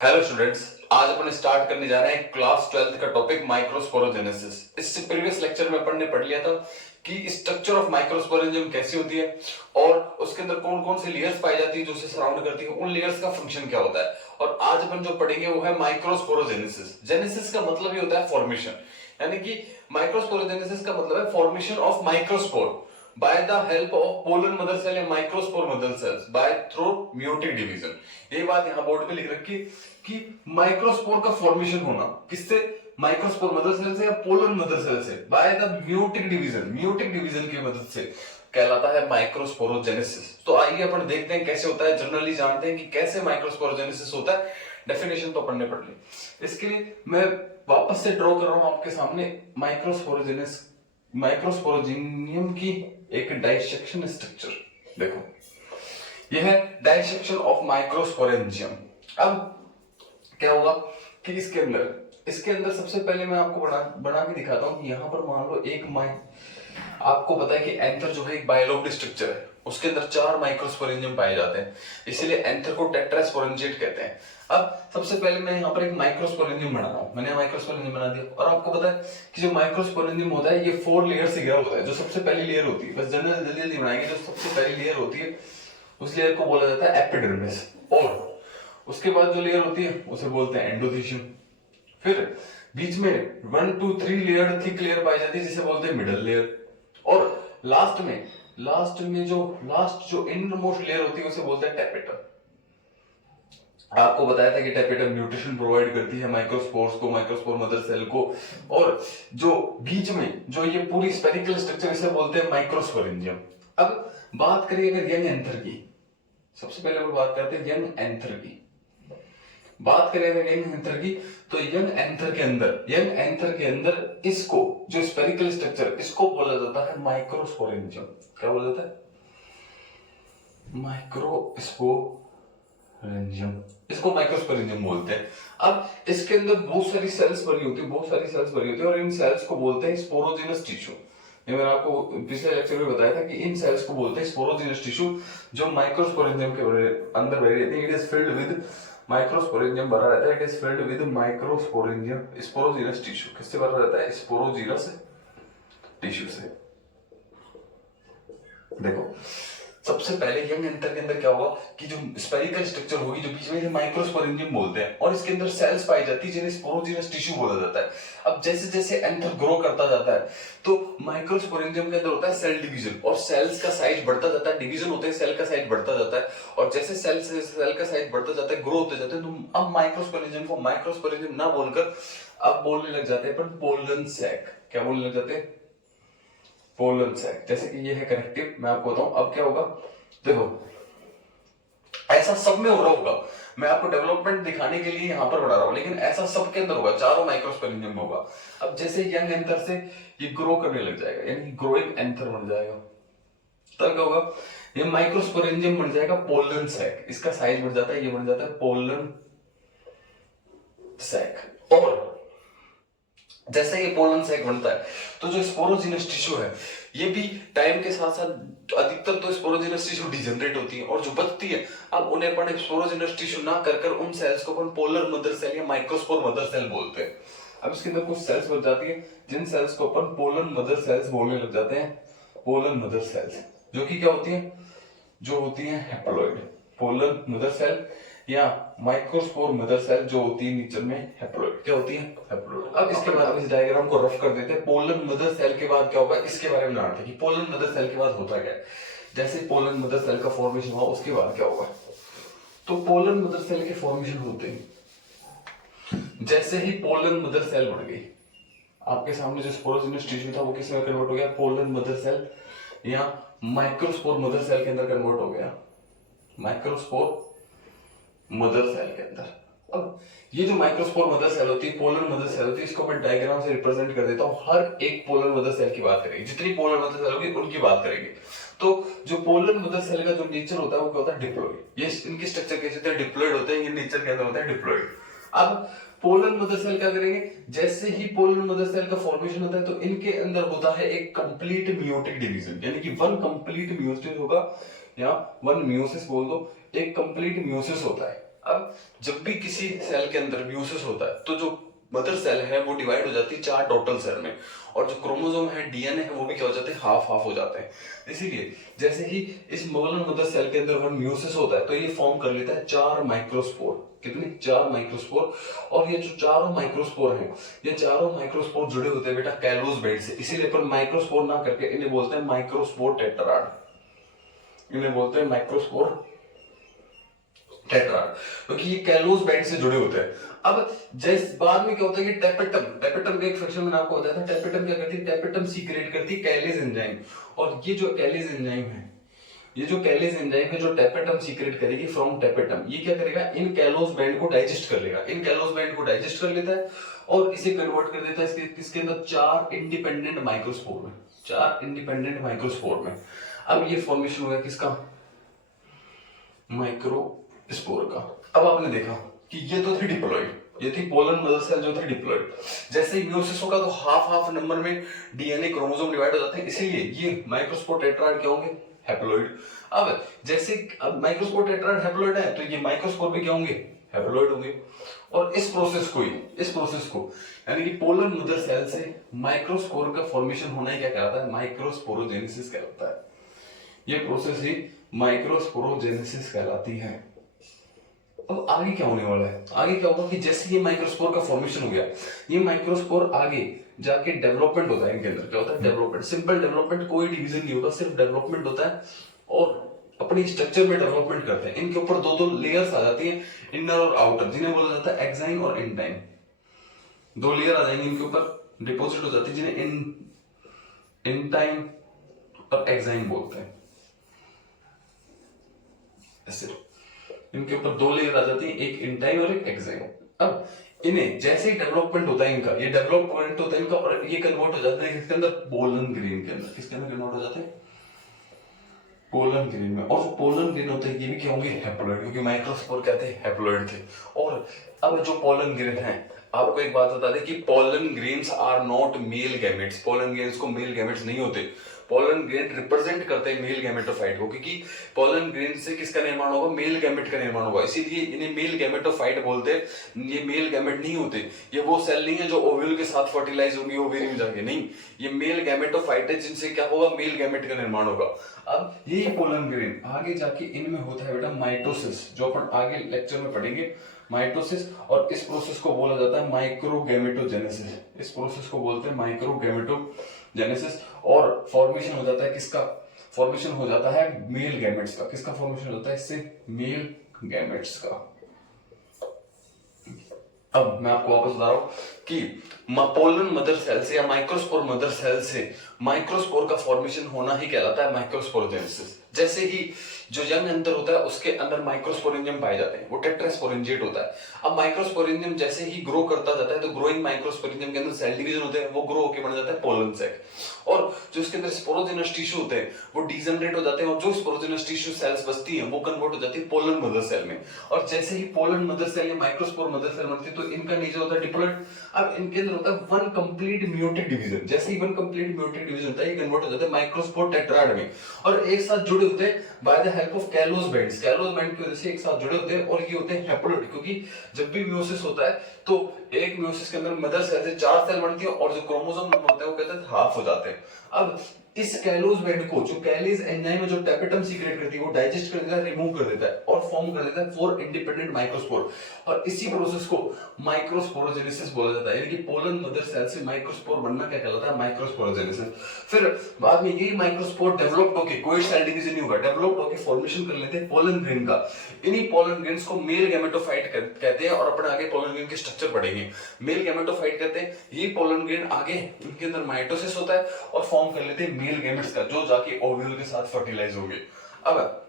Hello students, आज अपन start करने जा रहे हैं क्लास 12th का टॉपिक माइक्रोस्पोरोजेनेसिस। इससे प्रीवियस लेक्चर में अपन ने पढ़ लिया था कि स्ट्रक्चर ऑफ माइक्रोस्पोरेंजियम कैसी होती है और उसके अंदर कौन कौन सी लेयर्स पाई जाती है जो उसे सराउंड करती है, उन लेयर्स का फंक्शन क्या होता है। और आज अपन जो पढ़ेंगे वो है माइक्रोस्पोरोजेनेसिस। जेनेसिस का मतलब ही होता है फॉर्मेशन, यानी कि माइक्रोस्पोरोजेनेसिस का मतलब है formation of microspore by the help of pollen mother cell या microspore mother cells by through meiotic division। ये बात यहाँ बोर्ड पे लिख रखी कि माइक्रोस्पोर का फॉर्मेशन होना किससे, माइक्रोस्पोर मदर सेल से या पोलन मदर सेल से, by the meiotic division, meiotic division की मदद से कहलाता है माइक्रोस्पोरोजेनेसिस। तो आइए अपन देखते हैं कैसे होता है। जनरली जानते हैं कि कैसे माइक्रोस्पोरोजेनेसिस होता है, डेफिनेशन तो अपन ने पढ़ ली। इसके लिए मैं वापस से ड्रॉ कर रहा हूं आपके सामने माइक्रोस्पोरोजेनियम की एक डाइसेक्शन स्ट्रक्चर। देखो, यह है डाइसेक्शन ऑफ माइक्रोस्पोरेंजियम। अब क्या होगा कि इसके अंदर सबसे पहले मैं आपको बना के दिखाता हूं कि यहां पर मान लो आपको पता है कि एंथर जो है एक बायोलोब्ड स्ट्रक्चर है, उसके अंदर 4 माइक्रोस्पोरेंजियम पाए जाते हैं, इसलिए एंथर को टेट्रास्पोरेंजिएट कहते हैं। अब सबसे पहले मैं यहाँ पर एक माइक्रोस्पोरेंजियम बना रहा हूँ, मैंने माइक्रोस्पोरेंजियम बना दिया। और आपको पता है कि जो माइक्रोस्पोरेंजियम होता है ये 4 लेयर से घिरा होता है। जो सबसे पहली लेयर होती है, बस जनरल जल्दी जल्दी बनाएंगे, जो सबसे पहली लेयर होती है उस लेयर को बोला जाता है एपिडर्मिस, और उसके बाद जो लेयर होती है उसे बोलते हैं एंडोथीशियम। फिर बीच में 1 2 3 लेयर थिक लेयर पाई जाती है जिसे बोलते हैं मिडल लेयर, और लास्ट जो इनर मोस्ट लेयर होती है उसे बोलते हैं टेपेटम। आपको बताया था कि टेपेटम न्यूट्रिशन प्रोवाइड करती है माइक्रोस्पोर्स को, माइक्रोस्पोर मदर सेल को, और जो बीच में जो ये पूरी स्पेरिकल स्ट्रक्चर इसे बोलते हैं माइक्रोस्पोरेंजियम। अब बात करिए अगर यंग एंथर की, सबसे पहले वो बात करते हैं यंग एंथर की। बात करें अगर यंग एंथर की, तो यंग एंथर के अंदर इसको जो स्पेरिकल स्ट्रक्चर, इसको बोला जाता है माइक्रोस्पोरेंजियम। क्या बोला जाता है? माइक्रोस्पोरेंजियम, इसको माइक्रोस्पोरेंजियम बोलते हैं। अब इसके अंदर बहुत सारी सेल्स भरी होती है और इन सेल्स को बोलते हैं स्पोरोजिनस टिश्यू। ये मैंने आपको पिछले लेक्चर में बताया था कि इन सेल्स को बोलते हैं स्पोरोजिनस टिश्यू, जो माइक्रोस्पोरेंजियम के अंदर भरी रहती है। It is filled with microsporangium भरा रहता है, it is filled with microsporangium sporogenous tissue. किससे भरा रहता है? स्पोरोजिनस टिश्यू से। देखो, सबसे पहले यंग एंथर के अंदर क्या होगा कि जो स्पेरिकल स्ट्रक्चर होगी, जो बीच में माइक्रोस्पोरेंजियम बोलते हैं, और इसके अंदर सेल्स पाई जाती है जिन्हें स्पोरोजिनस टिश्यू बोला जाता है। अब जैसे जैसे एंथर ग्रो करता जाता है तो माइक्रोस्पोरेंजियम के अंदर होता है सेल डिवीजन, और सेल्स का साइज बढ़ता जाता है, डिवीजन होते हैं, सेल का साइज बढ़ता जाता है, और जैसे सेल का साइज बढ़ता जाता है, ग्रो होते जाते हैं, तो अब माइक्रोस्पोरेंजियम को माइक्रोस्पोरेंजियम ना बोलकर अब बोलने लग जाते हैं अपन पोलन सैक। क्या बोलने लग जाते हैं? Pollen sac. जैसे कि ये है कनेक्टिव, मैं आपको बताऊं अब क्या होगा। देखो, ऐसा सब में हो रहा होगा, मैं आपको डेवलपमेंट दिखाने के लिए यहां पर बना रहा हूं, लेकिन ऐसा सबके अंदर होगा, चारों माइक्रोस्पोरेंजियम में होगा। अब जैसे यंग एंथर से ये ग्रो करने लग जाएगा, यानी ग्रोइंग एंथर बन जाएगा, तब क्या होगा? ये माइक्रोस्पोरेंजियम बन जाएगा पोलन सैक। इसका साइज बढ़ जाता है, ये बन जाता है पोलन सैक। और जैसे ये पोलन सैक बनता है तो जो स्पोरोजिनस टिश्यू है ये भी टाइम के साथ साथ अधिकतर तो स्पोरोजिनस टिश्यू डिजनरेट होती है, और जो बचती है अब उन्हें अपन स्पोरोजिनस टिश्यू ना कर उन सेल्स को अपन पोलर मदर सेल या माइक्रोस्पोर मदर सेल बोलते हैं। अब इसके अंदर कुछ सेल्स बच जाती है जिन सेल्स को अपन पोलन मदर सेल्स बोलने लग जाते हैं। पोलन मदर सेल्स जो कि क्या होती है? जो होती है हैप्लॉइड। पोलन मदर सेल या माइक्रोस्पोर मदर सेल जो होती है नेचर में हैप्लॉइड। क्या होती है? हैप्लॉइड। अब इसके बाद इस डायग्राम को रफ कर देते हैं। पोलन मदर सेल के बाद क्या होगा इसके बारे में जानते हैं कि पोलन मदर सेल के बाद होता क्या है। जैसे पोलन मदर सेल का फॉर्मेशन हुआ उसके बाद क्या होगा, तो पोलन मदर सेल के फॉर्मेशन होते हैं जैसे ही पोलन मदर सेल बढ़ गई, आपके सामने जो स्पोरोजिनस टिश्यू था वो किस में कन्वर्ट हो गया? पोलन मदर सेल या माइक्रोस्पोर मदर सेल के अंदर कन्वर्ट हो गया, माइक्रोस्पोर मदर सेल के अंदर। अब ये जो माइक्रोस्पोर मदर सेल होती है, पोलर मदर सेल होती है, इसको मैं डायग्राम से रिप्रेजेंट कर देता हूं। हर एक पोलर मदर सेल की बात करेंगे, जितनी पोलर मदर सेल होगी उनकी बात करेंगे। तो जो पोलर मदर सेल का जो नेचर होता है वो क्या होता है? डिप्लॉइड। ये इनकी स्ट्रक्चर कैसे होता है? डिप्लॉइड होते हैं, ये नेचर के अंदर होता है डिप्लॉइड। अब पोलर मदर सेल क्या करेंगे? जैसे ही पोलर मदर सेल का फॉर्मेशन होता है तो इनके अंदर होता है एक कंप्लीट मियोटिक डिवीजन, यानी कि वन कंप्लीट मियोसिस होगा या वन मियोसिस बोल दो, एक कंप्लीट मियोसिस होता है। अब जब भी किसी सेल के अंदर म्यूसिस होता है तो जो मदर सेल है वो डिवाइड हो जाती है 4 टोटल सेल में, और जो क्रोमोसोम है, डीएनए है, वो भी क्या हो जाते हैं, हाफ हाफ हो जाते हैं। इसीलिए जैसे ही इस मदर सेल के अंदर म्यूसिस होता है तो ये फॉर्म कर लेता है 4 माइक्रोस्पोर। कितने? 4 माइक्रोस्पोर। और ये जो चारों माइक्रोस्पोर हैं, ये चारों माइक्रोस्पोर जुड़े होते हैं बेटा कैलोस बेड से, इसीलिए पर माइक्रोस्पोर ना करके इन्हें बोलते हैं माइक्रोस्पोर टेट्राड। इन्हें बोलते हैं माइक्रोस्पोर टेट्राड, क्योंकि ये कैलोस बैंड से जुड़े होते हैं। अब जैसे बाद में क्या होता है कि टेपेटम का एक फ्रैक्शन मैंने आपको बताया था, टेपेटम क्या करती है, टेपेटम सीक्रेट करती है कैलेज एंजाइम, और ये जो कैलेज एंजाइम है, ये जो कैलेज एंजाइम है जो टेपेटम सीक्रेट करेगी फ्रॉम टेपेटम, ये क्या करेगा, इन कैलोस बैंड को डाइजेस्ट कर लेगा, इन कैलोस बैंड को डाइजेस्ट कर लेता है और इसे कन्वर्ट कर देता है इसके अंदर 4 इंडिपेंडेंट माइक्रोस्पोर में, 4 इंडिपेंडेंट माइक्रोस्पोर में। अब ये फॉर्मेशन हो गया किसका, माइक्रोस्पोर का। अब आपने देखा कि ये तो थी डिप्लॉइड, ये थी पोलन मदर सेल जो थी डिप्लॉइड। जैसे ही म्यूसिस होगा तो हाफ हाफ नंबर में डीएनए क्रोमोसोम डिवाइड हो जाते हैं, इसीलिए ये माइक्रोस्पोर टेट्राड क्या होंगे, हैप्लॉइड। अब जैसे अब माइक्रोस्पोर टेट्राड हैप्लॉइड है तो ये माइक्रोस्पोर भी क्या होंगे, हैप्लॉइड होंगे। और इस प्रोसेस को यानी कि पोलन मदर सेल से माइक्रोस्पोर का फॉर्मेशन होना ही क्या कहलाता है, माइक्रोस्पोरोजेनेसिस कहलाता है। ये प्रोसेस ही माइक्रोस्पोरोजेनेसिस कहलाती है। अब आगे क्या होने वाला है, आगे क्या होगा कि जैसे ये माइक्रोस्पोर का फॉर्मेशन हो गया, ये माइक्रोस्पोर आगे जाके डेवलपमेंट होता है, इनके अंदर क्या होता है, डेवलपमेंट, सिंपल डेवलपमेंट, कोई डिवीजन नहीं होता, सिर्फ डेवलपमेंट होता है और अपनी स्ट्रक्चर में डेवलपमेंट करते हैं। इनके ऊपर दो लेयर्स आ जाती हैं, इनर और आउटर, जिन्हें बोला जाता है एक्साइन और इंटाइन। 2 लेयर आ जाएंगे इनके ऊपर, डिपॉजिट हो जाती है, जिन्हें इंटाइन और एक्साइन बोलते हैं। ऐसे इनके ऊपर 2 लेयर आ जाती है, एक इंटाइन और एक एक्साइन। अब इन्हें जैसे ही डेवलपमेंट होता है इनका, ये डेवलपमेंट होता है इनका और ये कन्वर्ट हो जाते हैं किसके अंदर, पोलन ग्रेन के अंदर। किसके अंदर कन्वर्ट हो जाते हैं, पोलन ग्रेन में। और जो पोलन ग्रेन होते हैं ये भी क्या होंगे, हैप्लॉइड, क्योंकि माइक्रोस्पोर कहते हैं हैप्लॉइड थे। और अब जो पोलन ग्रेन है, आपको एक बात बता दें कि pollen grains are not male gametes, pollen grains को मेल गैमेट्स नहीं होते। पोलन ग्रेन रिप्रेजेंट करते हैं मेल गैमेटोफाइट को, क्योंकि पोलन ग्रेन से किसका निर्माण होगा, मेल गैमेट का निर्माण होगा, इसीलिए इन्हें मेल गैमेटोफाइट बोलते हैं। ये मेल गैमेट नहीं होते, ये वो सेल नहीं है जो ओव्यूल के साथ फर्टिलाइज होंगी ओवेरियम में जाके, नहीं, ये मेल गैमेटोफाइट है जिनसे क्या होगा, मेल गैमेट का निर्माण होगा। अब यही पोलन ग्रेन आगे जाके इनमें होता है बेटा माइटोसिस, जो अपन आगे लेक्चर में पढ़ेंगे, माइटोसिस। और इस प्रोसेस को बोला जाता है माइक्रोगैमेटोजेनेसिस, इस प्रोसेस को बोलते हैं माइक्रोगैमेटोजेनेसिस। और फॉर्मेशन हो जाता है किसका, फॉर्मेशन हो जाता है मेल गैमेट्स का। किसका फॉर्मेशन होता है इससे, मेल गैमेट्स का। अब मैं आपको वापस बता रहा हूं कि पोलन मदर सेल से या माइक्रोस्पोर मदर सेल से माइक्रोस्पोर का फॉर्मेशन होना ही कहलाता है माइक्रोस्पोरोजेनेसिस। जैसे ही जो यंग एंथर होता है उसके अंदर माइक्रोस्पोरेंजियम पाए जाते हैं, वो टेट्रास्पोरेंजिएट होता है। अब माइक्रोस्पोरेंजियम जैसे ही ग्रो करता जाता है तो ग्रोइंग माइक्रोस्पोरेंजियम के अंदर सेल डिवीजन होते हैं, वो ग्रो होकर बन जाता है पोलन सैक। और जो इसके अंदर स्पोरोजेनस टिश्यू होते हैं वो डिजनरेट हो जाते हैं, और जो स्पोरोजेनस टिश्यू सेल्स बचती हैं वो कन्वर्ट हो जाती है पोलन मदर सेल में। और जैसे ही पोलन मदर सेल या माइक्रोस्पोर मदर सेल बनती है तो इनका नेचर होता है डिप्लॉइड। अब इनके अंदर होता है 1 कंप्लीट म्यूटेड डिवीजन, जैसे ही 1 कंप्लीट म्यूटेड डिवीजन होता है ये कन्वर्ट हो जाता है माइक्रोस्पोर टेट्राड में, और एक साथ जुड़े होते हैं by the help of callose bands. Callus band की वजह से एक साथ जुड़े होते हैं और ये होते हैं हैप्लॉइड, क्योंकि जब भी म्यूसिस होता है तो एक म्यूसिस के अंदर मदर सेल से 4 सेल बनती है और जो क्रोमोसोम नंबर होता है वो कहते हैं हाफ हो जाते हैं। अब इस कैलोस बैंड को जो कैलेज एंजाइम है जो टेपेटम सीक्रेट करती है वो डाइजेस्ट कर देता है, रिमूव कर देता है और फॉर्म कर देता है 4 इंडिपेंडेंट माइक्रोस्पोर, और इसी प्रोसेस को माइक्रोस्पोरोजेनेसिस बोला जाता है। यानी कि पोलन मदर सेल से माइक्रोस्पोर बनना क्या कहलाता है, माइक्रोस्पोरोजेनेसिस। फिर बाद में यही माइक्रोस्पोर डेवलप्ड होकर, कोई सेल डिवीजन नहीं होगा, डेवलप्ड होकर फॉर्मेशन कर लेते हैं पोलन ग्रेन का। इन्हीं पोलन ग्रेन्स को मेल गैमेटोफाइट कहते हैं, और अपन आगे पोलन ग्रेन के स्ट्रक्चर पढ़ेंगे। मेल गैमेटोफाइट कहते हैं, ये पोलन ग्रेन आगे इनके अंदर माइटोसिस होता है और फॉर्म कर लेते हैं मेल गैमेट्स का, जो जाके ओव्यूल के साथ फर्टिलाइज होंगे। अब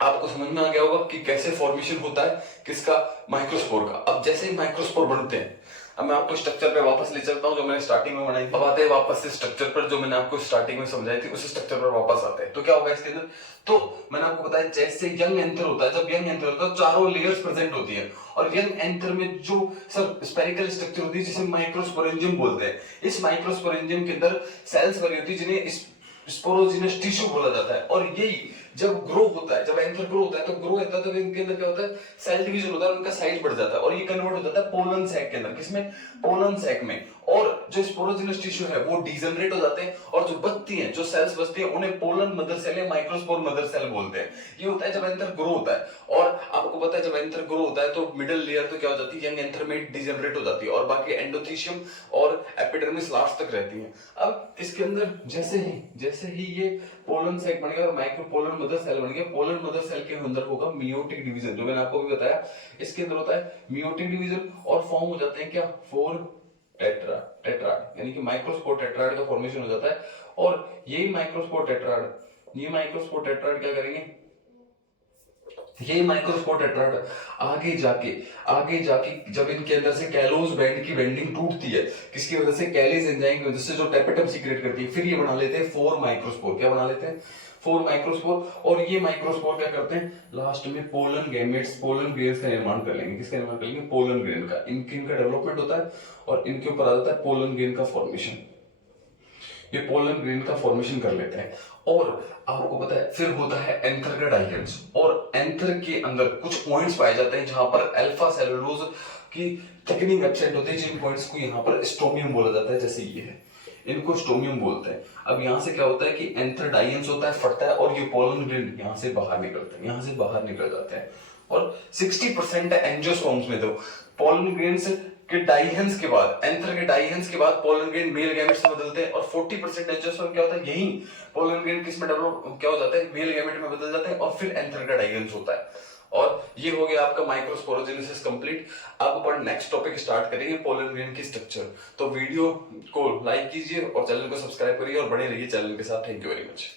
आपको समझ में आ गया होगा कि कैसे फॉर्मेशन होता है किसका, माइक्रोस्पोर का। अब जैसे ही माइक्रोस्पोर बनते हैं, अब मैं आपको स्ट्रक्चर पे वापस ले चलता हूं जो मैंने स्टार्टिंग में बनाई थी। अब आते हैं वापस से स्ट्रक्चर पर, जो मैंने आपको स्टार्टिंग में समझाई थी उस स्ट्रक्चर पर वापस आते हैं। तो क्या होगा इसके अंदर, तो मैंने आपको बताया जैसे यंग एंथर होता है, जब यंग एंथर होता है चारों लेयर्स प्रेजेंट होती है, और यंग एंथर में जो सर स्पेरिकल स्ट्रक्चर होती है जिसे माइक्रोस्पोरेंजियम बोलते हैं। इस माइक्रोस्पोरेंजियम के अंदर सेल्स बनी होती है जिन्हें स्पोरोजिनस टिश्यू बोला जाता है, और यही जब ग्रो होता है, जब एंथर ग्रो होता है तो ग्रो होता है तो इनके अंदर क्या होता है, सेल डिवीजन होता है, उनका साइज बढ़ जाता है और ये कन्वर्ट हो जाता है पोलन सैक के अंदर। किसमें? पोलन सैक में। और जो स्पोरोजिनस टिश्यू है वो डिजनरेट हो जाते हैं और जो बचती हैं, जो सेल्स बचती हैं, उन्हें पोलन मदर सेल या माइक्रोस्पोर मदर सेल बोलते हैं। ये होता है जब एंथर ग्रो होता है। और आपको पता है जब एंथर ग्रो होता है तो मिडिल लेयर तो क्या हो जाती है, यंग एंथर में डिजनरेट हो जाती है और बाकी एंडोथीशियम और एपिडर्मिस लास्ट तक रहती है। अब इसके अंदर जैसे ही ये पोलन सैक बन गया और माइक्रो पोलन मदर सेल बन गया, पोलन मदर सेल के अंदर होगा मियोटिक डिवीजन, जो मैंने आपको भी बताया। इसके अंदर होता है मियोटिक डिवीजन और फॉर्म हो जाते हैं क्या, 4 टेट्राड, यानी कि माइक्रोस्पोर टेट्राड का फॉर्मेशन हो जाता है। और यही माइक्रोस्पोर टेट्राड क्या करेंगे, ये माइक्रोस्पोर टेट्राड आगे जाके जब इनके अंदर से कैलोज बैंड की बेंडिंग टूटती है, किसकी वजह से, कैलेज एंजाइम की वजह से, जो टेपेटम सीक्रेट करती है, फिर ये बना लेते हैं 4 माइक्रोस्पोर। क्या बना लेते हैं? 4 माइक्रोस्पोर। और ये माइक्रोस्पोर क्या करते हैं, लास्ट में पोलन गैमेट्स, पोलन ग्रेन्स का निर्माण कर लेंगे। किसका निर्माण कर लेंगे? पोलन ग्रेन का। इनका डेवलपमेंट होता है और इनके ऊपर आ जाता है पोलन ग्रेन का फॉर्मेशन। ये पोलन ग्रेन का फॉर्मेशन कर लेते हैं। और आपको पता है फिर होता है एंथर का डाइजेंस, और एंथर के अंदर कुछ पॉइंट्स पाए जाते हैं जहां पर अल्फा सेलुलोज की थिकनिंग एब्सेंट होती है, जिन पॉइंट्स को यहाँ पर स्टोमियम बोला जाता है, जैसे ये है, इनको स्टोमियम बोलते हैं। अब यहाँ से क्या होता है कि एंथर डाइजेंस होता है, फटता है और ये पोलन ग्रेन यहाँ से बाहर निकलते हैं, यहाँ से बाहर निकल जाते हैं। और 60% एंजियोस्पर्म्स में तो पोलन ग्रेन्स के डाइहेंस के बाद, एंथर के डाइहेंस के बाद पोलन ग्रेन मेल गैमेट्स में बदलते हैं और 40% एंजियोस्पर्म क्या होता है, यही पोलन ग्रेन किस में डेवलप क्या हो जाता है, मेल गैमेट में बदल जाते हैं और फिर एंथर का डाइहेंस होता है। और ये हो गया आपका माइक्रोस्पोरोजेनेसिस कंप्लीट। अब अपन नेक्स्ट टॉपिक स्टार्ट करेंगे, पोलन ग्रेन की स्ट्रक्चर। तो वीडियो को लाइक कीजिए और चैनल को सब्सक्राइब करिए और बने रहिए चैनल के साथ। Thank you very much.